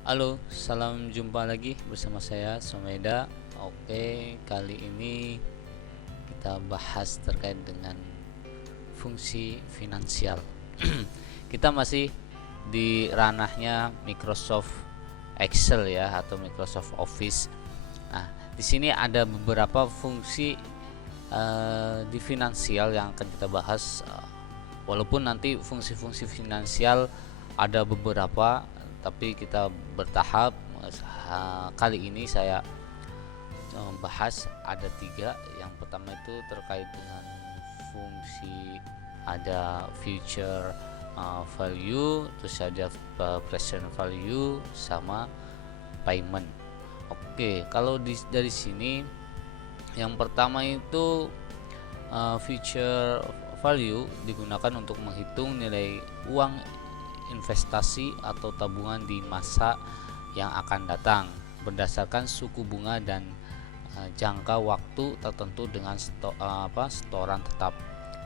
Halo, salam jumpa lagi bersama saya Someda. Oke, kali ini kita bahas terkait dengan fungsi finansial. Kita masih di ranahnya Microsoft Excel ya, atau Microsoft Office. Nah, di sini ada beberapa fungsi di finansial yang akan kita bahas. Walaupun nanti fungsi-fungsi finansial ada beberapa, tapi kita bertahap. Kali ini saya bahas ada tiga. Yang pertama itu terkait dengan fungsi, ada future value, terus ada present value, sama payment. Oke, kalau dari sini yang pertama itu future value digunakan untuk menghitung nilai uang investasi atau tabungan di masa yang akan datang berdasarkan suku bunga dan jangka waktu tertentu dengan setoran tetap.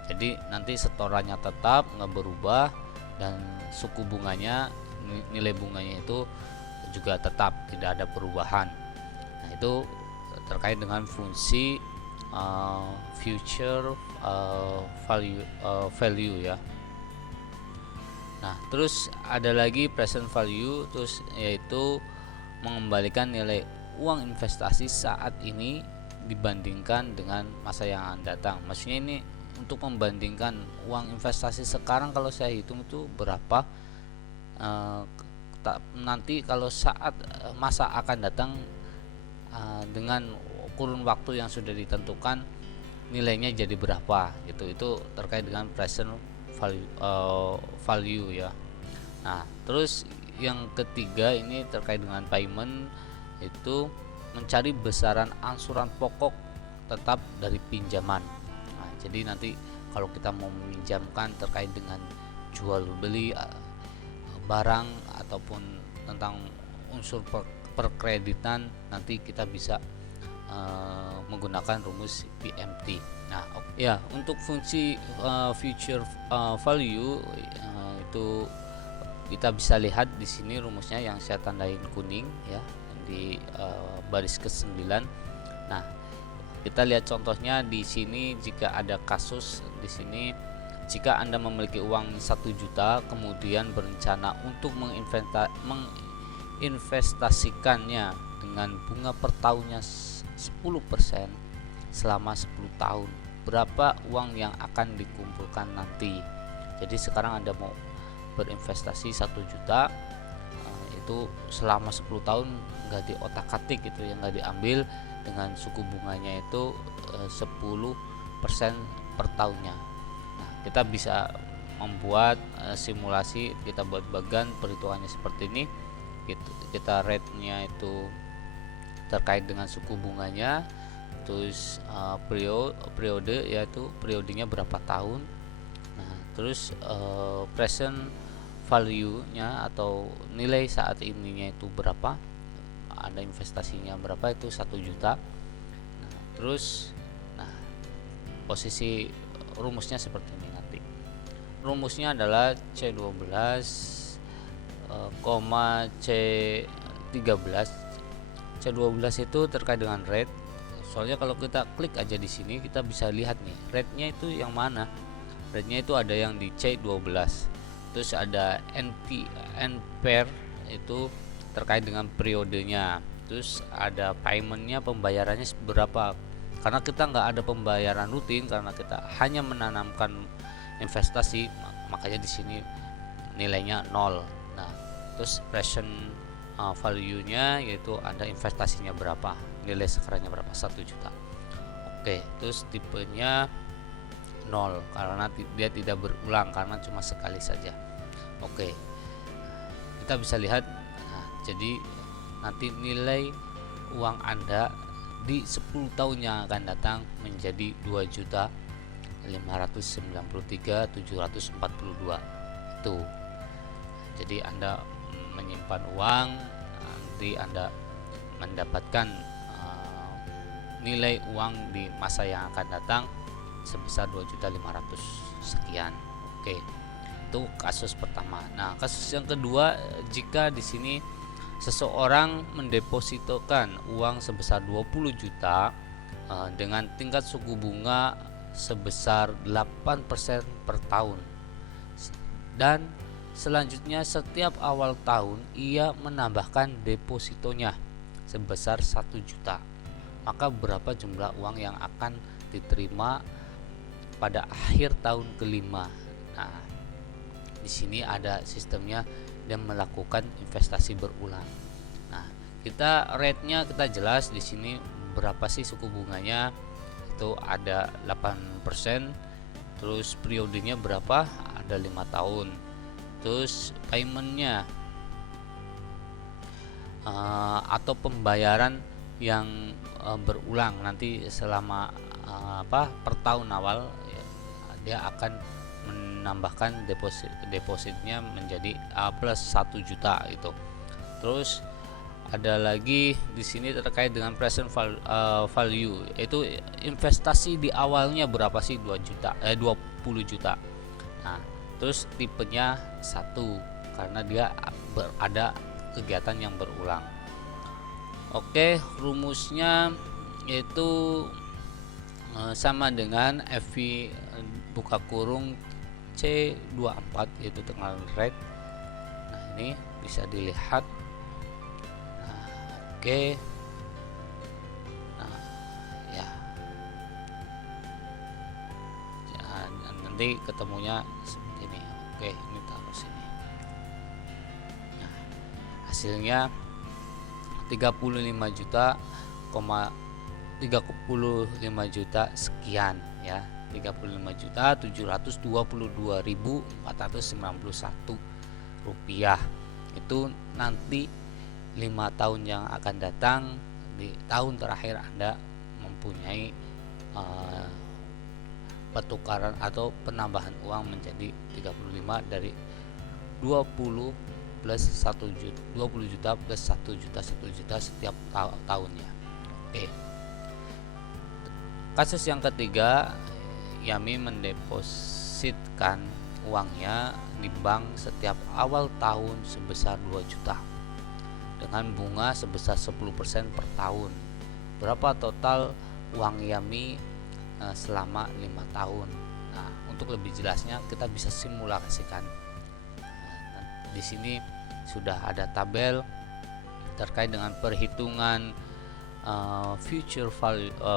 Jadi nanti setorannya tetap nggak berubah, dan suku bunganya, nilai bunganya itu juga tetap, tidak ada perubahan. Nah, itu terkait dengan fungsi future value ya. Nah, terus ada lagi present value, terus yaitu mengembalikan nilai uang investasi saat ini dibandingkan dengan masa yang akan datang. Maksudnya ini untuk membandingkan uang investasi sekarang, kalau saya hitung itu berapa, nanti kalau saat masa akan datang, dengan kurun waktu yang sudah ditentukan, nilainya jadi berapa gitu. Itu terkait dengan present value ya. Nah, terus yang ketiga ini terkait dengan payment, itu mencari besaran angsuran pokok tetap dari pinjaman. Nah, jadi nanti kalau kita mau meminjamkan terkait dengan jual beli barang ataupun tentang unsur perkreditan, nanti kita bisa menggunakan rumus PMT. Nah, ya, untuk fungsi future value itu kita bisa lihat di sini rumusnya yang saya tandain kuning ya, di baris ke-9. Nah, kita lihat contohnya di sini. Jika ada kasus di sini, jika Anda memiliki uang 1 juta kemudian berencana untuk menginvestasikannya dengan bunga per tahunnya 10% selama 10 tahun, berapa uang yang akan dikumpulkan nanti? Jadi sekarang Anda mau berinvestasi 1 juta, itu selama 10 tahun nggak diotak-atik gitu ya, nggak diambil, dengan suku bunganya itu 10% per tahunnya. Nah, kita bisa membuat simulasi, kita buat bagan perhitungannya seperti ini. Kita rate-nya itu terkait dengan suku bunganya, terus periode, yaitu periodenya berapa tahun. Nah, terus present value-nya atau nilai saat ininya itu berapa, ada investasinya berapa, itu 1 juta. Nah, terus posisi rumusnya seperti ini nanti. Rumusnya adalah C12 C13. C12 itu terkait dengan rate. Soalnya kalau kita klik aja di sini, kita bisa lihat nih rate-nya itu yang mana. Rate-nya itu ada yang di C12. Terus ada NPR itu terkait dengan periodenya. Terus ada payment-nya, pembayarannya berapa. Karena kita nggak ada pembayaran rutin, karena kita hanya menanamkan investasi, makanya di sini nilainya 0. Nah, terus present value-nya, yaitu ada investasinya berapa, nilai sekarangnya berapa, 1 juta. Oke, terus tipenya 0 karena dia tidak berulang, karena cuma sekali saja. Oke, kita bisa lihat. Nah, jadi nanti nilai uang Anda di 10 tahun yang akan datang menjadi 2.593.742 itu. Jadi Anda menyimpan uang, nanti Anda mendapatkan nilai uang di masa yang akan datang sebesar 2.500.000 sekian. Oke, itu kasus pertama. Nah, kasus yang kedua, jika di sini seseorang mendepositokan uang sebesar 20 juta dengan tingkat suku bunga sebesar 8% per tahun, dan selanjutnya setiap awal tahun ia menambahkan depositonya sebesar 1 juta, maka berapa jumlah uang yang akan diterima pada akhir tahun kelima. Nah, di sini ada sistemnya dan melakukan investasi berulang. Nah, kita rate-nya kita jelas di sini berapa sih suku bunganya, itu ada 8%, terus periodenya berapa, ada 5 tahun, terus paymentnya atau pembayaran yang berulang nanti selama per tahun awal ya, dia akan menambahkan depositnya menjadi plus 1 juta itu. Terus ada lagi di sini terkait dengan present value, yaitu investasi di awalnya berapa sih, 20 juta. Nah, terus tipenya 1 karena dia ada kegiatan yang berulang. Oke, rumusnya yaitu sama dengan FV buka kurung C24 yaitu tengah rate. Nah, ini bisa dilihat. Nah, oke. Nah, ya. Nanti ketemunya seperti ini. Oke, ini taruh sini. Nah, hasilnya 35 juta sekian ya. 35.722.491 rupiah. Itu nanti 5 tahun yang akan datang, di tahun terakhir Anda mempunyai pertukaran atau penambahan uang menjadi 35 dari 20 plus 1 juta, 20 juta plus 1 juta setiap tahunnya. Oke. Kasus yang ketiga, Yami mendepositkan uangnya di bank setiap awal tahun sebesar 2 juta dengan bunga sebesar 10% per tahun. Berapa total uang Yami selama 5 tahun? Nah, untuk lebih jelasnya kita bisa simulasikan. Di sini sudah ada tabel terkait dengan perhitungan future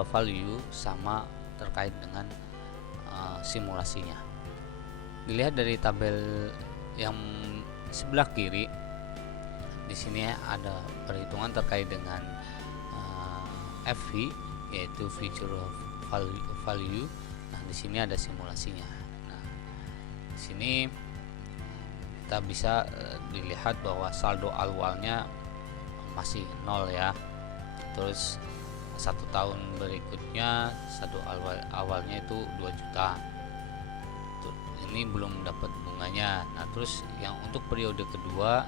value sama terkait dengan simulasinya. Dilihat dari tabel yang sebelah kiri, di sini ada perhitungan terkait dengan FV yaitu future value. Nah, di sini ada simulasinya. Nah, di sini kita bisa dilihat bahwa saldo awalnya masih 0 ya. Terus 1 tahun berikutnya saldo awalnya itu 2 juta. Ini belum dapat bunganya. Nah, terus yang untuk periode kedua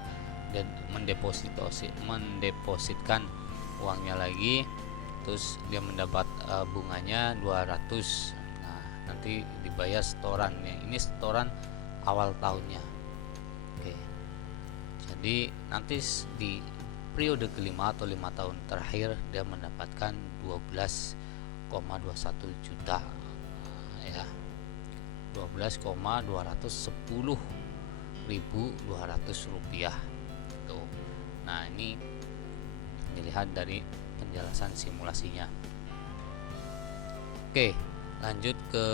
dan mendepositkan uangnya lagi, terus dia mendapat bunganya 200. Nah, nanti dibayar setoran ya. Ini setoran awal tahunnya. Oke. Jadi nanti di periode kelima atau 5 tahun terakhir dia mendapatkan 12,21 juta ya. 12,210.200 rupiah tuh. Nah, ini dilihat dari penjelasan simulasinya. Oke, lanjut ke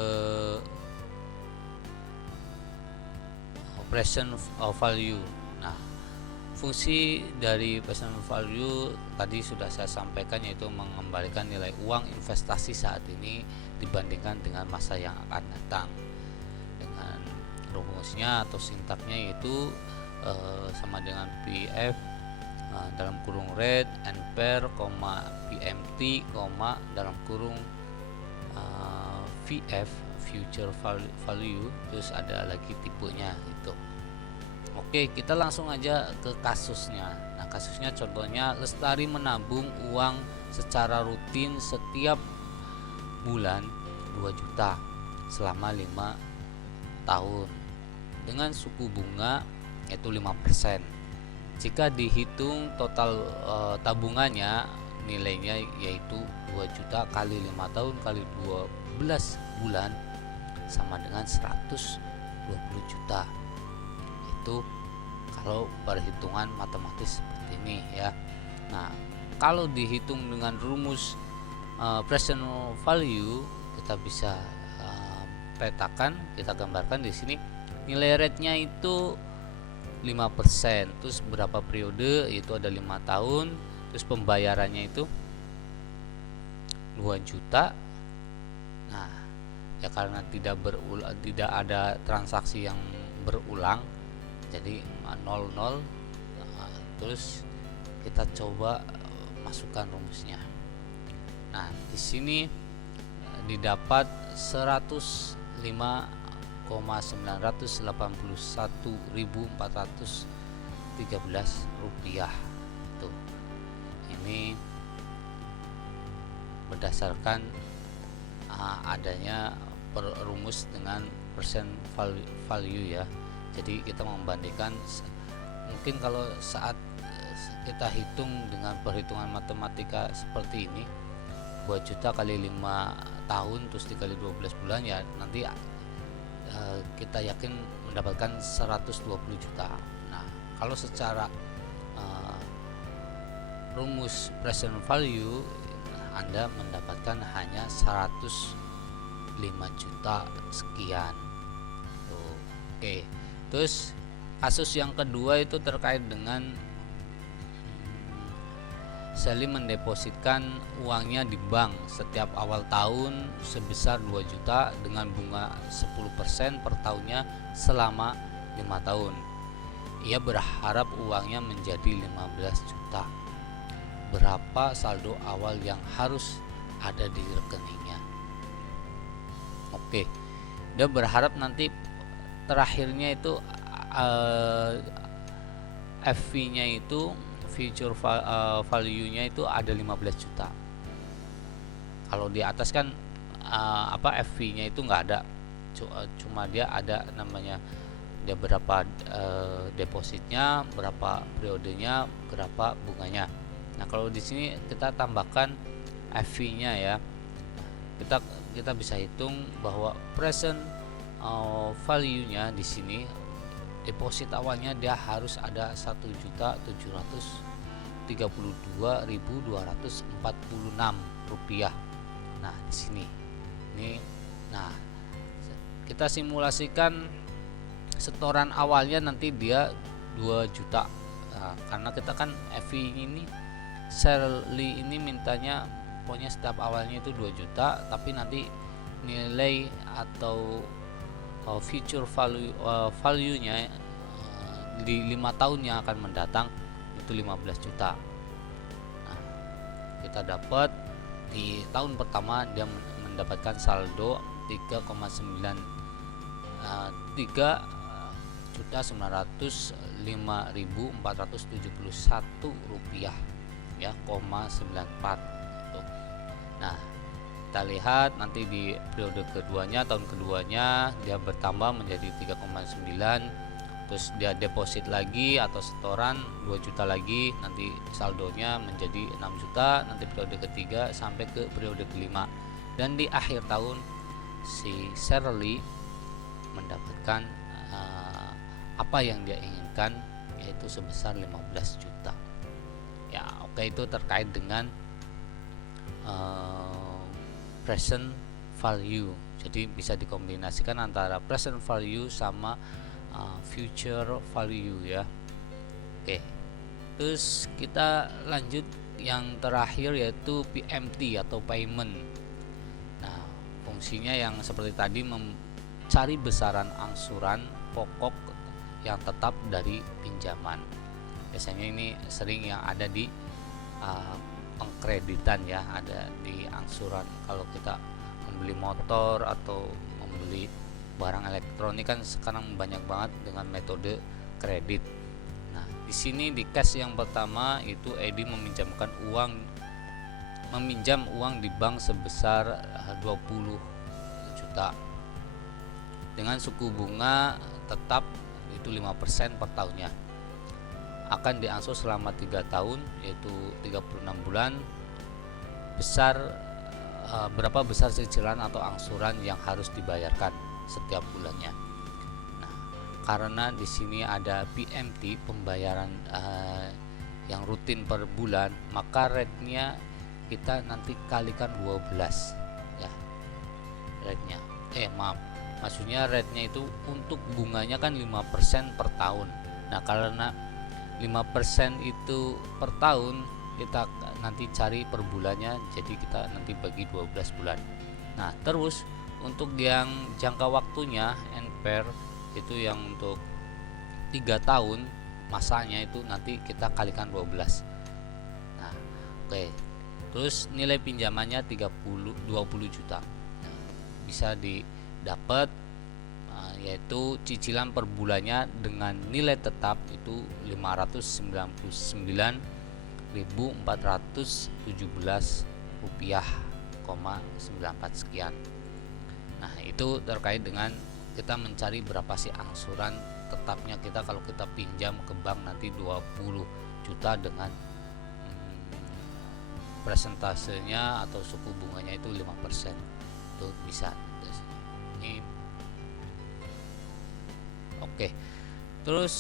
present value. Nah, fungsi dari present value tadi sudah saya sampaikan, yaitu mengembalikan nilai uang investasi saat ini dibandingkan dengan masa yang akan datang. Dengan rumusnya atau sintaknya yaitu sama dengan PF dalam kurung rate NPR, PMT, dalam kurung VF future value, terus ada lagi tipenya itu. Oke, kita langsung aja ke kasusnya. Nah, kasusnya contohnya Lestari menabung uang secara rutin setiap bulan 2 juta selama 5 tahun dengan suku bunga yaitu 5%. Jika dihitung total tabungannya, nilainya yaitu 2 juta kali 5 tahun kali 12 bulan sama dengan 120 juta. Itu kalau perhitungan matematis seperti ini ya. Nah, kalau dihitung dengan rumus present value, kita bisa petakan, kita gambarkan di sini. Nilai rate-nya itu 5%. Terus berapa periode? Itu ada 5 tahun. Terus pembayarannya itu 2 juta. Nah, ya karena tidak ada transaksi yang berulang, jadi 00. Terus kita coba masukkan rumusnya. Nah, di sini didapat 105,981.413 rupiah. Tuh. Ini berdasarkan adanya rumus dengan percent value ya. Jadi kita membandingkan, mungkin kalau saat kita hitung dengan perhitungan matematika seperti ini, 2 juta kali 5 tahun terus dikali 12 bulan, ya nanti kita yakin mendapatkan 120 juta. Nah, kalau secara rumus present value, Anda mendapatkan hanya 105 juta sekian. Tuh. Oke. Terus kasus yang kedua itu terkait dengan Sally mendepositkan uangnya di bank setiap awal tahun sebesar 2 juta dengan bunga 10% per tahunnya selama 5 tahun. Ia berharap uangnya menjadi 15 juta. Berapa saldo awal yang harus ada di rekeningnya? Oke. Dia berharap nanti terakhirnya itu FV-nya itu future value-nya itu ada 15 juta. Kalau di atas kan FV-nya itu nggak ada, cuma dia ada namanya dia berapa depositnya, berapa periodenya, berapa bunganya. Nah, kalau di sini kita tambahkan FV-nya ya. Kita bisa hitung bahwa present value-nya di sini, deposit awalnya dia harus ada 1.732.246 rupiah. Nah, di sini kita simulasikan setoran awalnya nanti dia 2 juta. Nah, karena kita kan FI ini Sally ini mintanya pokoknya setiap awalnya itu 2 juta, tapi nanti nilai atau future value-nya di 5 tahun yang akan mendatang itu 15 juta. Nah, kita dapat di tahun pertama dia mendapatkan saldo 3,905.471 rupiah ya, 94 tuh. Nah, kita lihat nanti di periode keduanya, tahun keduanya dia bertambah menjadi 3,9, terus dia deposit lagi atau setoran 2 juta lagi, nanti saldonya menjadi 6 juta nanti periode ketiga sampai ke periode kelima, dan di akhir tahun si Sally mendapatkan apa yang dia inginkan, yaitu sebesar 15 juta ya. Oke, itu terkait dengan present value. Jadi bisa dikombinasikan antara present value sama future value ya. Oke, terus kita lanjut yang terakhir yaitu PMT atau payment. Nah, fungsinya yang seperti tadi mencari besaran angsuran pokok yang tetap dari pinjaman. Biasanya ini sering yang ada di pengkreditan ya, ada di angsuran. Kalau kita membeli motor atau membeli barang elektronik kan sekarang banyak banget dengan metode kredit. Nah, di sini di case yang pertama itu Edi meminjam uang di bank sebesar 20 juta dengan suku bunga tetap itu 5% per tahunnya. akan diangsur selama 3 tahun, yaitu 36 bulan. Berapa besar cicilan atau angsuran yang harus dibayarkan setiap bulannya. Nah, karena di sini ada PMT, pembayaran yang rutin per bulan, maka rate-nya kita nanti kalikan 12 ya. Rate-nya maksudnya rate-nya itu untuk bunganya kan 5% per tahun. Nah, karena 5% itu per tahun, kita nanti cari per bulannya, jadi kita nanti bagi 12 bulan. Nah, terus untuk yang jangka waktunya NPR itu yang untuk 3 tahun masanya itu nanti kita kalikan 12. Nah, oke. Terus nilai pinjamannya 20 juta. Nah, bisa didapat yaitu cicilan per bulannya dengan nilai tetap itu 599.417 rupiah,94 sekian. Nah, itu terkait dengan kita mencari berapa sih angsuran tetapnya kita kalau kita pinjam ke bank nanti 20 juta dengan presentasenya atau suku bunganya itu 5%. Itu bisa. Ini oke. Terus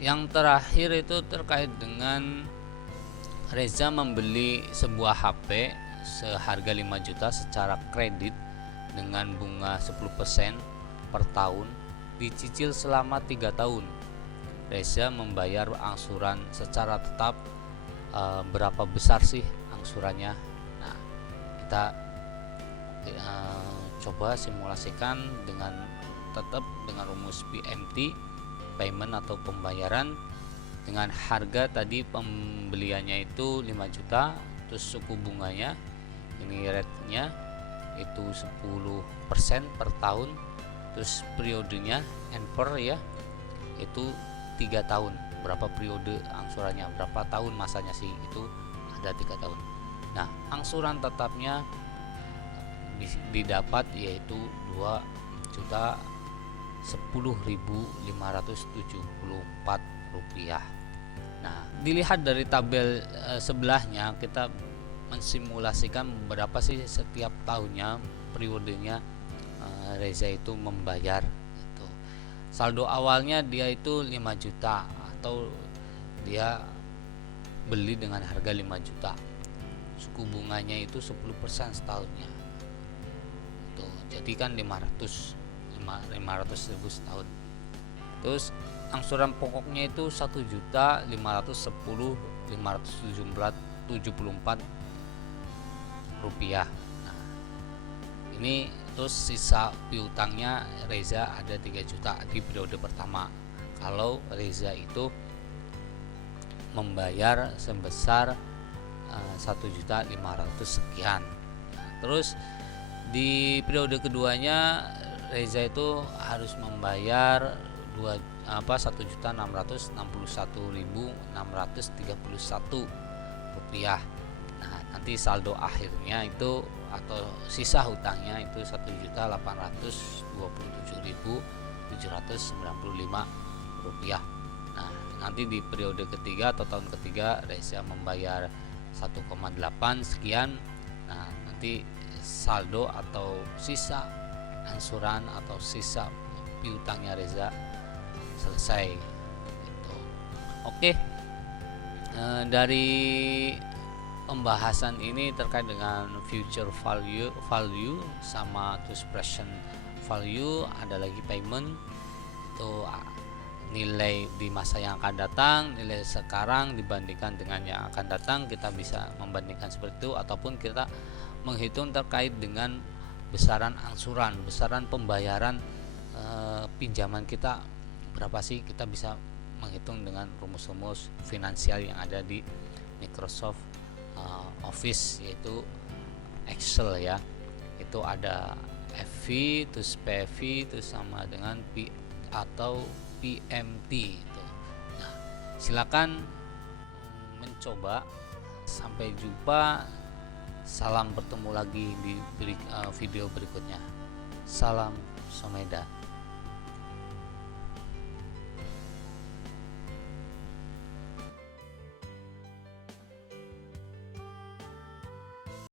yang terakhir itu terkait dengan Reza membeli sebuah HP seharga 5 juta secara kredit dengan bunga 10% per tahun, dicicil selama 3 tahun. Reza membayar angsuran secara tetap. Berapa besar sih angsurannya? Nah, kita coba simulasikan dengan tetap dengan rumus PMT, payment atau pembayaran, dengan harga tadi pembeliannya itu 5 juta, terus suku bunganya ini rate-nya itu 10% per tahun, terus periodenya NPR ya itu 3 tahun. Berapa periode angsurannya, berapa tahun masanya sih, itu ada 3 tahun. Nah, angsuran tetapnya didapat yaitu 2.10.574 rupiah. Nah, dilihat dari tabel sebelahnya, kita mensimulasikan berapa sih setiap tahunnya periodenya Reza itu membayar itu. Saldo awalnya dia itu 5 juta atau dia beli dengan harga 5 juta. Suku bunganya itu 10% setahunnya. Tuh, jadi kan 500.000 setahun. Terus angsuran pokoknya itu 1.510.574 rupiah. Nah, ini terus sisa piutangnya Reza ada 3 juta di periode pertama. Kalau Reza itu membayar sebesar 1.500.000 sekian. Terus di periode keduanya Reza itu harus membayar 1.661.631 rupiah. Nah, nanti saldo akhirnya itu atau sisa hutangnya itu 1.827.795 rupiah. Nah, nanti di periode ketiga atau tahun ketiga Reza membayar 1,8 sekian. Nah, nanti saldo atau sisa angsuran atau sisa piutangnya Reza selesai gitu. Oke. Dari pembahasan ini terkait dengan future value sama terus present value, ada lagi payment itu nilai di masa yang akan datang, nilai sekarang dibandingkan dengan yang akan datang. Kita bisa membandingkan seperti itu, ataupun kita menghitung terkait dengan besaran angsuran, besaran pembayaran pinjaman kita berapa sih. Kita bisa menghitung dengan rumus-rumus finansial yang ada di Microsoft Office, yaitu Excel ya. Itu ada FV terus PV terus sama dengan P atau PMT itu. Nah, silakan mencoba. Sampai jumpa. Salam, bertemu lagi di video berikutnya. Salam Someda.